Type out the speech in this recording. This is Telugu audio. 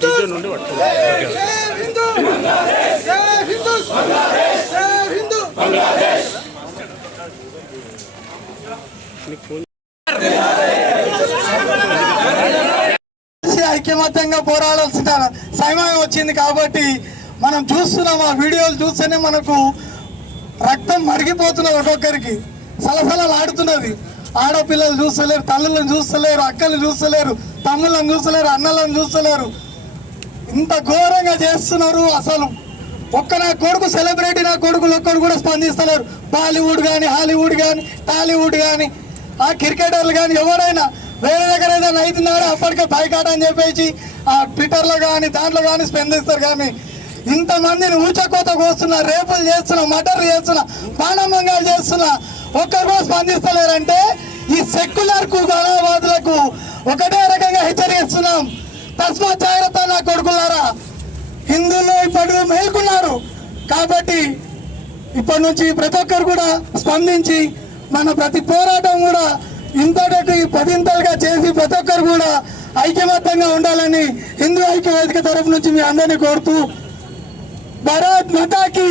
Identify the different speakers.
Speaker 1: డీజే నుండి ఐక్యమత్యంగా పోరాడాల్సిన సమయం వచ్చింది కాబట్టి మనం చూస్తున్నాం ఆ వీడియోలు చూస్తేనే మనకు రక్తం మరిగిపోతున్నది ఒక్కొక్కరికి. సలసలలాడుతున్నది ఆడపిల్లలు చూస్తలేరు తల్లులను చూస్తలేరు అక్కలు చూస్తలేరు తమ్ముళ్ళని చూస్తలేరు అన్నలను చూస్తలేరు. ఇంత ఘోరంగా చేస్తున్నారు అసలు. ఒక్క నా కొడుకు సెలబ్రిటీ నా కొడుకులు ఒక్కడు కూడా స్పందిస్తలేరు. బాలీవుడ్ కానీ హాలీవుడ్ కానీ టాలీవుడ్ కానీ ఆ క్రికెటర్లు కానీ ఎవరైనా వేరే దగ్గర ఏదైనా అవుతున్నారో? అప్పటికే బైకాట్ అని చెప్పేసి ఆ ట్విట్టర్లో కానీ దాంట్లో కానీ స్పందిస్తారు కానీ ఇంతమందిని ఊచకోత కోస్తున్నా రేపులు చేస్తున్నా మటర్లు చేస్తున్నా బాణభంగాలు చేస్తున్నా ఒక్కరు కూడా స్పందిస్తలేరంటే ఈ సెక్యులర్కు గణవాదులకు ఒకటే రకంగా హెచ్చరిస్తున్నాం. తస్మా జాగ్రత్త నా కొడుకులారా. హిందువులు ఇప్పుడు మేల్కున్నారు. కాబట్టి ఇప్పటి నుంచి ప్రతి ఒక్కరు కూడా స్పందించి మన ప్రతి పోరాటం కూడా ఇంతటి పదింతలుగా చేసి ప్రతి ఒక్కరు కూడా ఐక్యమత్యంగా ఉండాలని హిందూ ఐక్య వేదిక తరఫు నుంచి మీ అందరినీ కోరుతూ భారత్ మతాకి.